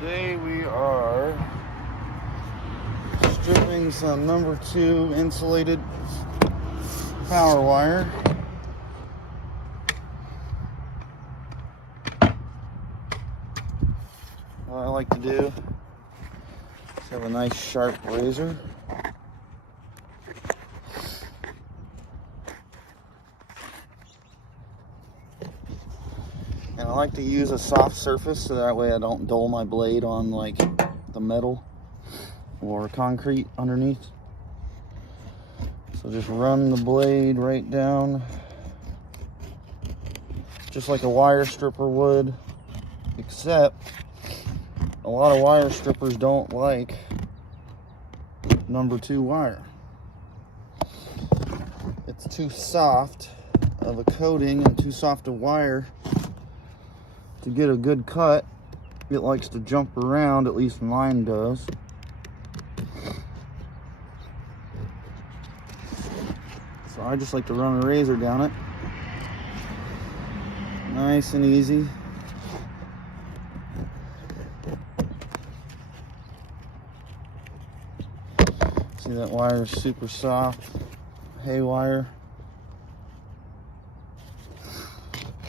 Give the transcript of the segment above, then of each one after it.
Today we are stripping some number 2 insulated power wire. What I like to do is have a nice sharp razor. And I like to use a soft surface so that way I don't dull my blade on like the metal or concrete underneath. So just run the blade right down, just like a wire stripper would, except a lot of wire strippers don't like number 2 wire. It's too soft of a coating and too soft a wire to get a good cut. It likes to jump around, at least mine does. So I just like to run a razor down it. Nice and easy. See, that wire is super soft, hay wire.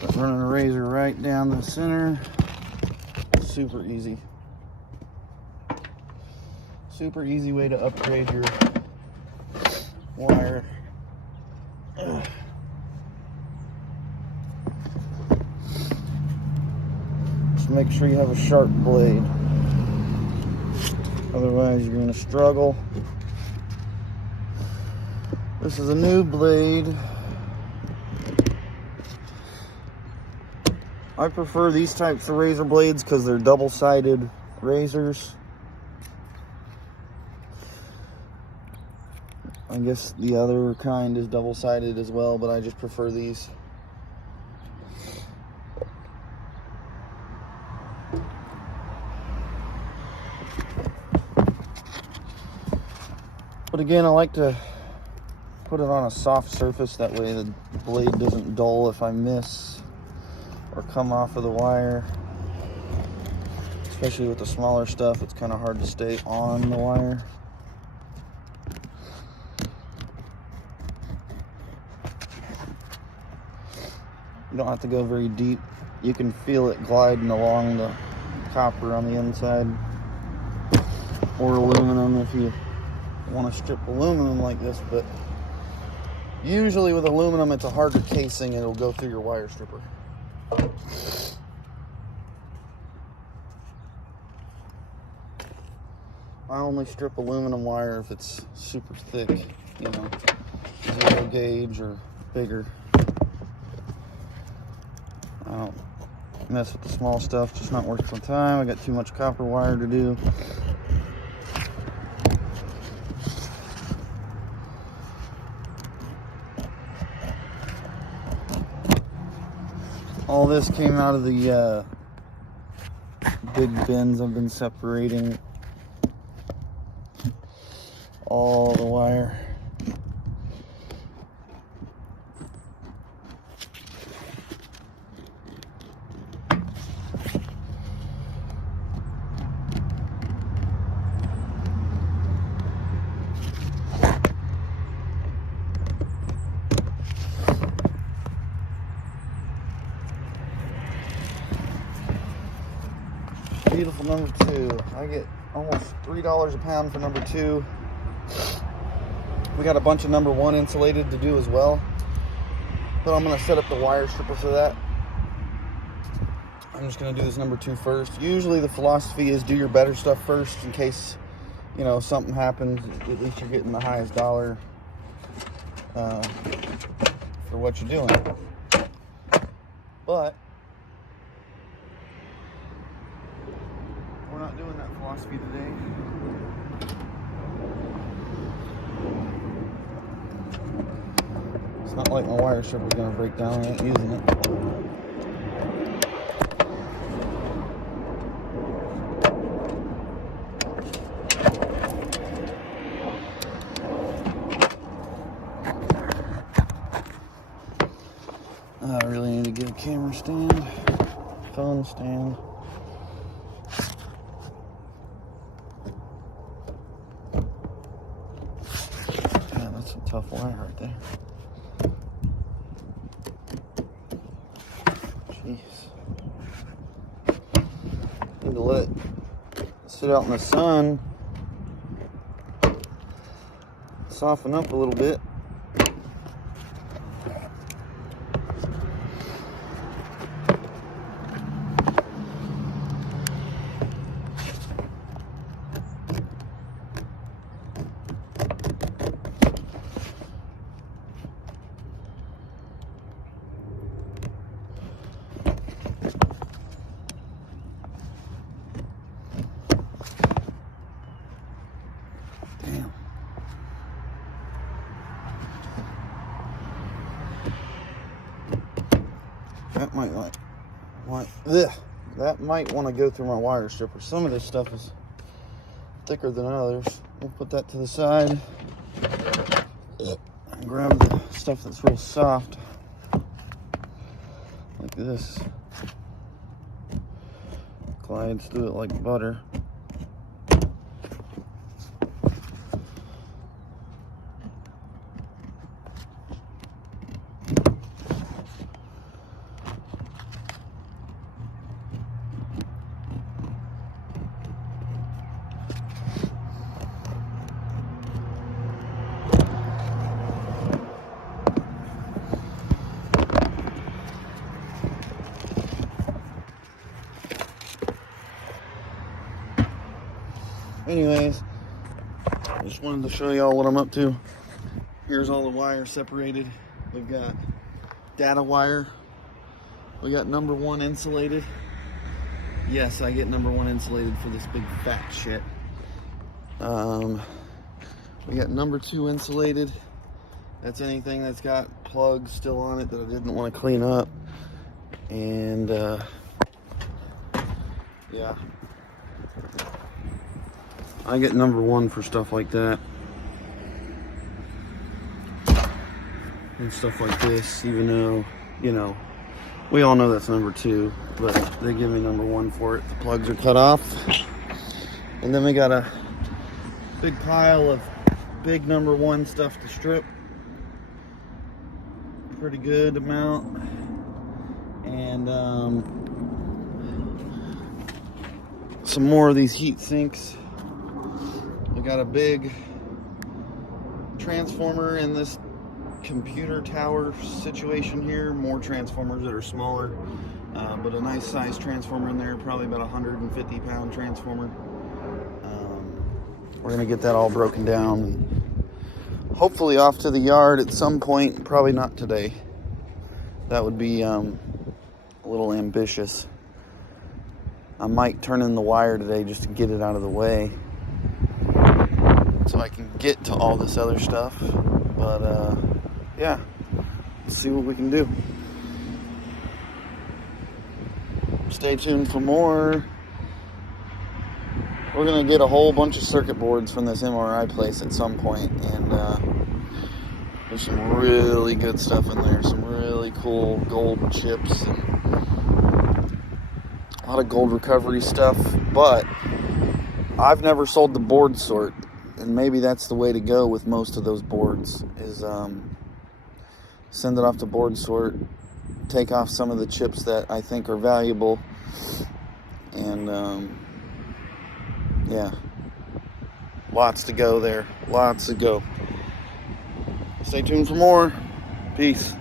But running a razor right down the center, super easy. Super easy way to upgrade your wire. Just make sure you have a sharp blade. Otherwise you're going to struggle. This is a new blade. I prefer these types of razor blades because they're double-sided razors. I guess the other kind is double-sided as well, but I just prefer these. But again, I like to put it on a soft surface, that way the blade doesn't dull if I miss or come off of the wire. Especially with the smaller stuff, it's kind of hard to stay on the wire. You don't have to go very deep. You can feel it gliding along the copper on the inside, or aluminum if you want to strip aluminum like this, but usually with aluminum it's a harder casing and it'll go through your wire stripper. I only strip aluminum wire if it's super thick, you know, 0 gauge or bigger. I don't mess with the small stuff, just not worth my time. I got too much copper wire to do. All this came out of the big bins I've been separating all the wire. Beautiful number 2. I get almost $3 a pound for number 2. We got a bunch of number 1 insulated to do as well, but I'm going to set up the wire stripper for that. I'm just going to do this number 2 first. Usually the philosophy is do your better stuff first in case, you know, something happens. At least you're getting the highest dollar for what you're doing. But we're not doing that philosophy today. It's not like my wire stripper is going to break down. I ain't using it. I really need to get a camera stand, phone stand. right there. Jeez. Need to let it sit out in the sun, soften up a little bit. Damn. That might that might want to go through my wire stripper. Some of this stuff is thicker than others. We'll put that to the side. And grab the stuff that's real soft, like this. Glides through it like butter. Anyways, I just wanted to show y'all what I'm up to. Here's all the wire separated. We've got data wire. We got number 1 insulated. Yes, I get number 1 insulated for this big fat shit. We got number 2 insulated. That's anything that's got plugs still on it that I didn't want to clean up. And yeah. I get number 1 for stuff like that. And stuff like this, even though, you know, we all know that's number 2, but they give me number 1 for it. The plugs are cut off. And then we got a big pile of big number 1 stuff to strip. Pretty good amount. And some more of these heat sinks. We got a big transformer in this computer tower situation here. More transformers that are smaller, but a nice size transformer in there, probably about 150 pound transformer. We're gonna get that all broken down and hopefully off to the yard at some point. Probably not today. That would be a little ambitious. I might turn in the wire today just to get it out of the way, so I can get to all this other stuff. But yeah, let's see what we can do. Stay tuned for more. We're gonna get a whole bunch of circuit boards from this MRI place at some point, and there's some really good stuff in there. Some really cool gold chips and a lot of gold recovery stuff. But I've never sold the board sort. And maybe that's the way to go with most of those boards, is send it off to board sort, take off some of the chips that I think are valuable, and yeah, lots to go there, lots to go. Stay tuned for more. Peace.